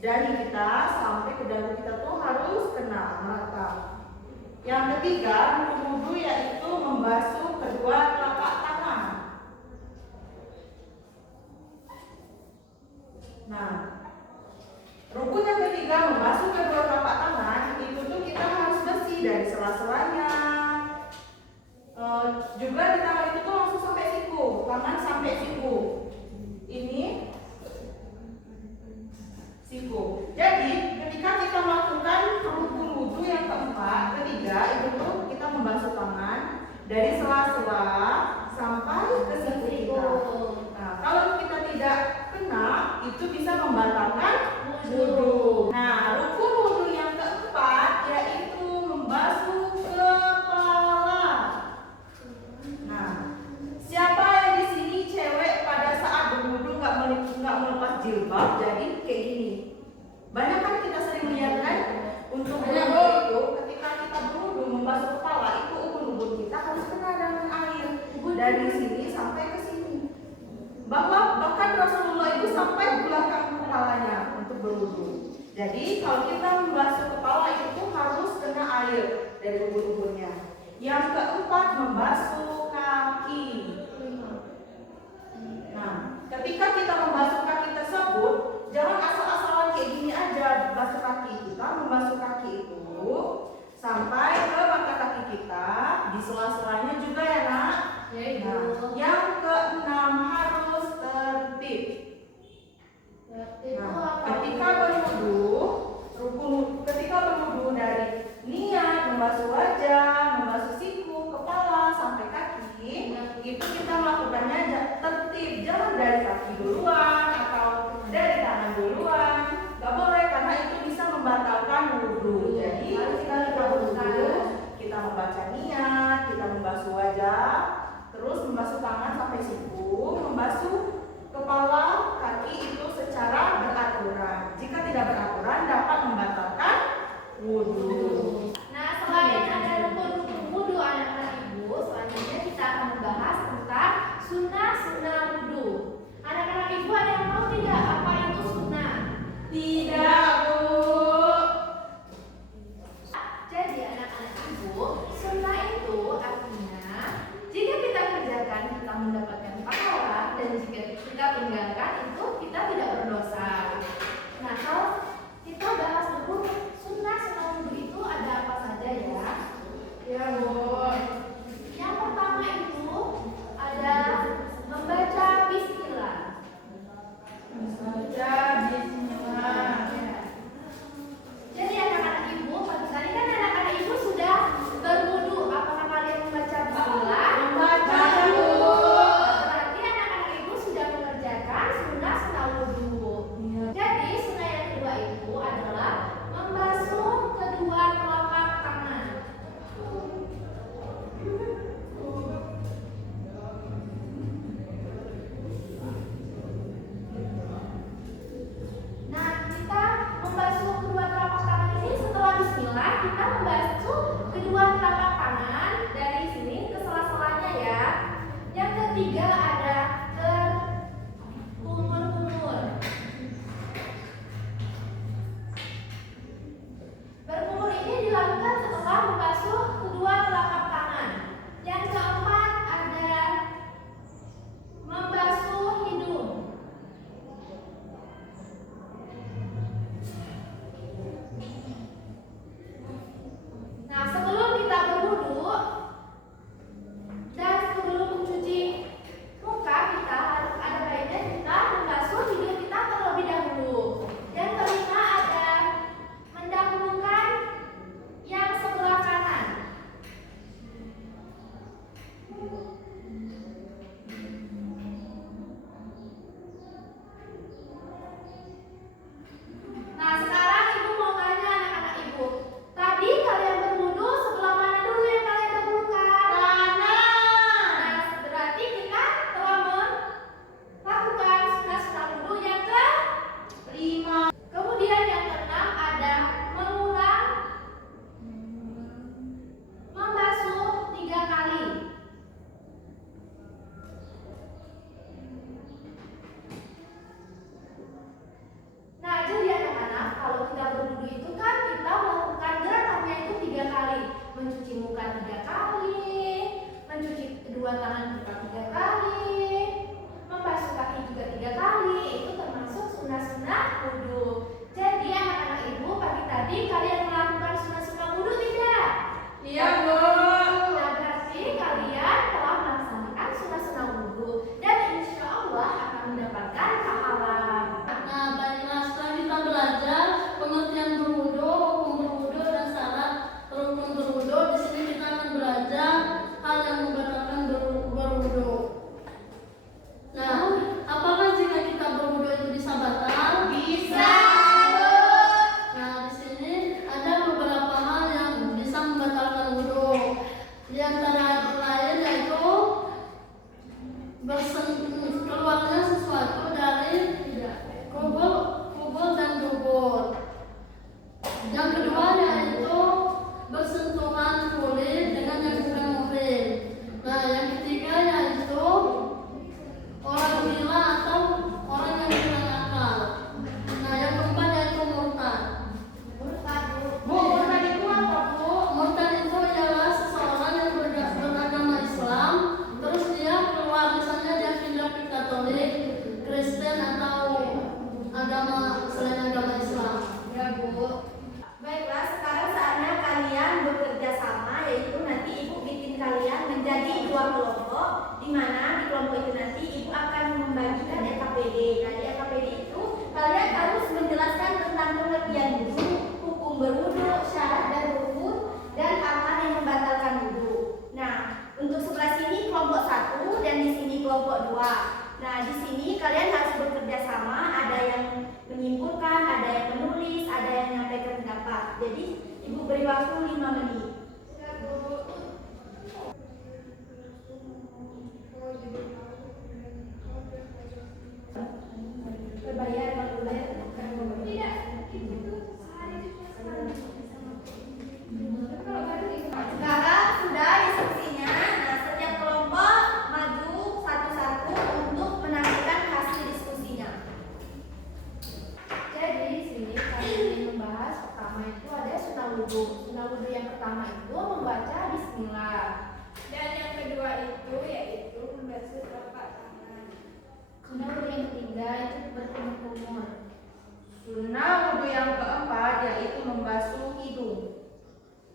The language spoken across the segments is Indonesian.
dahi kita sampai ke dagu kita tuh harus kena merata. Yang ketiga, rukun wudhu yaitu membasuh kedua telapak tangan. Nah, rukun yang ketiga membasuh kedua telapak tangan itu tuh kita harus bersih dari sela-selanya. Juga di tangan itu tuh langsung sampai siku, tangan sampai siku. Ini siku. Jadi ketika kita melakukan rukun wudhu yang keempat, ketiga itu tuh kita membasuh tangan dari sela-sela sampai ke siku kita. Nah, kalau kita tidak kena, itu bisa membatalkan wudhu. Nah, rukun wudhu yang keempat yaitu membasuh kepala. Nah, siapa yang di sini cewek pada saat berwudhu nggak melepas jilbab, jadi kayak gini. Banyak kan kita sering lihat kan, untuk berwudhu itu ketika kita berwudhu membasuh kepala itu ubun-ubun kita harus kena dengan air dari sini sampai ke sini. Bahkan Rasulullah itu sampai belakang kepalanya untuk berwudhu. Jadi kalau kita membasuh kepala itu harus kena air dari ubun-ubunnya. Yang keempat, membasuh kaki. Nah, ketika kita membasuh kaki tersebut, jangan asal-asalan kayak gini aja basuh kaki. Kita membasuh kaki itu sampai ke mata kaki kita, di sela-selanya juga ya nak. Nah, yang keenam harus tertib. Nah, ketika berwudhu dari niat membasuh wajah, membasuh siku, kepala sampai kaki, itu kita melakukannya tertib, jangan dari kaki duluan atau dari tangan duluan, nggak boleh karena itu bisa membatalkan wudhu. Jadi ketika kita berwudhu, kita membaca niat, kita membasuh wajah, terus membasuh tangan sampai siku, membasuh kepala, kaki itu secara beraturan. Jika tidak beraturan dapat membatalkan wudhu. Nah, selain ada rukun-rukun wudhu anak-anak ibu, selanjutnya kita akan membahas tentang sunnah-sunnah wudhu. Anak-anak ibu ada yang tahu tidak apa itu sunnah? Tidak, Bu. Jadi anak-anak ibu, sunnah itu artinya jika kita kerjakan kita mendapatkan pahala, dan jika kita tinggalkan itu kita tidak berdosa. Nah, kalau kita bahas dulu sunnah-sunnah wudhu itu ada apa saja ya? Ya, Bu. Yang pertama itu ada membaca bismillah. Baca bismillah. Jadi anak-anak ibu, pagi tadi kan anak-anak ibu sudah berwudu. Apakah kalian membaca bismillah? Membaca, Bu. Berarti anak-anak ibu sudah mengerjakan sunnah-sunnah wudu. Jadi sunnah yang kedua itu adalah membasuh kedua telapak tangan. Nah, kita membasuh kedua telapak tangan ini setelah bismillah, kita membasuh kedua telapak tangan dari sini ke sela-selanya ya. Yang ketiga ada ke kumur-kumur. Berkumur ini dilakukan setelah membasuh kedua telapak tangan. Yang keempat ada membasuh hidung. Nah, sebelum kita berwudu dan sebelum mencuci di mana di kelompok itu nanti ibu akan membagikan EKPD. Nah, di EKPD itu kalian harus menjelaskan tentang pengertian wudu, hukum berwudu, syarat dan rukun, dan hal-hal yang membatalkan wudu. Nah, untuk sebelah sini kelompok 1 dan di sini kelompok 2. Nah, di sini kalian harus bekerja sama, ada yang menyimpulkan, ada yang menulis, ada yang menyampaikan pendapat. Jadi, ibu beri waktu 5 menit. Berbayar kalau bayar tidak. Sekarang sudah diskusinya. Nah, setiap kelompok maju satu-satu untuk menanyakan hasil diskusinya. Jadi di sini kami ingin membahas pertama itu ada sunah wudu. Sunah wudu yang pertama itu membaca Bismillah. Dan yang kedua itu yaitu membasuh telapak tangan. Sunah wudu yang ketiga itu berkumur-kumur. Sunnah wudhu yang keempat yaitu membasuh hidung.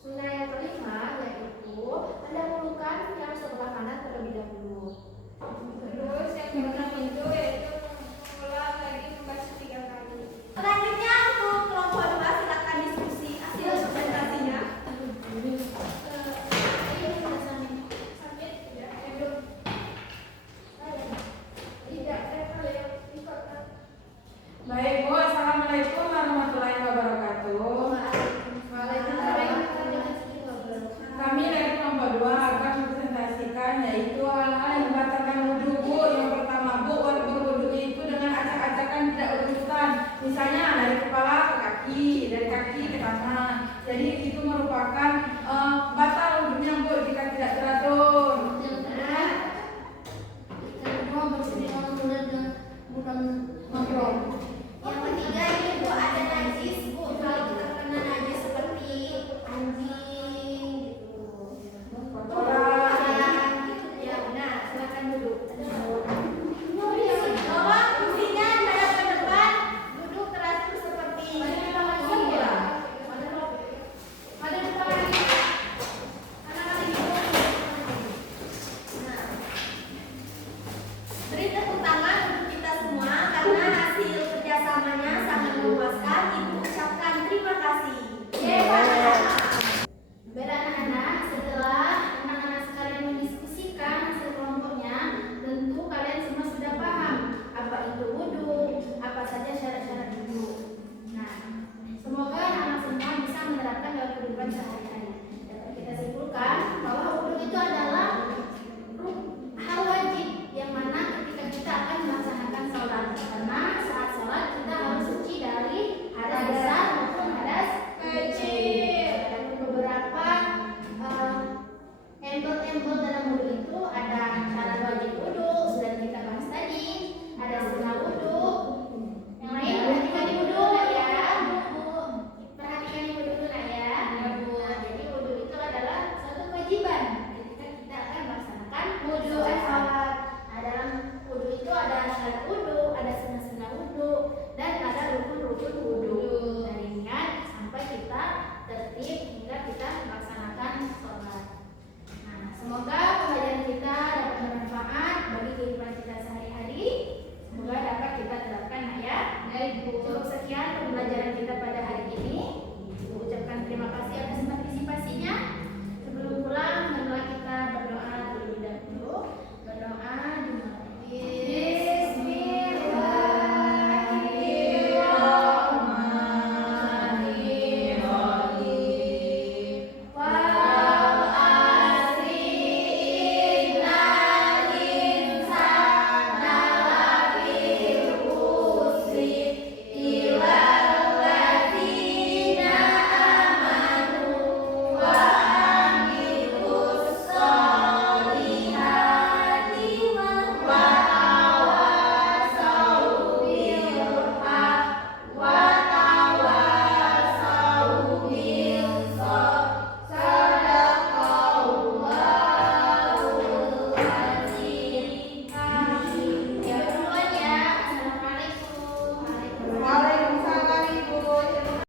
Sunah yang kelima yaitu mendahulukan yang sebelah kanan terlebih dahulu. Terus yang keenam itu yaitu mengulang lagi membasuh 3 kali. Selanjutnya untuk kelompok 2 silakan diskusi hasil presentasinya. Sampai tidak belum. Tidak Baik Bu, Assalamualaikum warahmatullahi wabarakatuh. Kami dari kelompok 2 akan mempresentasikan yaitu hal-hal yang membatalkan wudhu Bu. Yang pertama Bu, berwudhunya itu dengan acak-acakan tidak berurutan. Misalnya dari kepala ke kaki, dari kaki ke tangan. Jadi itu merupakan batal wudhunya Bu jika tidak teratur. Yang ketiga ini Bu ada najis Bu. Kalau kita kena najis seperti anjing gitu. Kotoran gitu. Ya benar, silakan duduk. Tolong kursinya menghadap ke depan, duduk teratur seperti semula. Ada depan lagi. Anak-anak ibu. Nah, beri tepuk tangan untuk kita semua karena hasil kerjasamanya sangat memuaskan. Ibu ucapkan terima kasih. Yeay.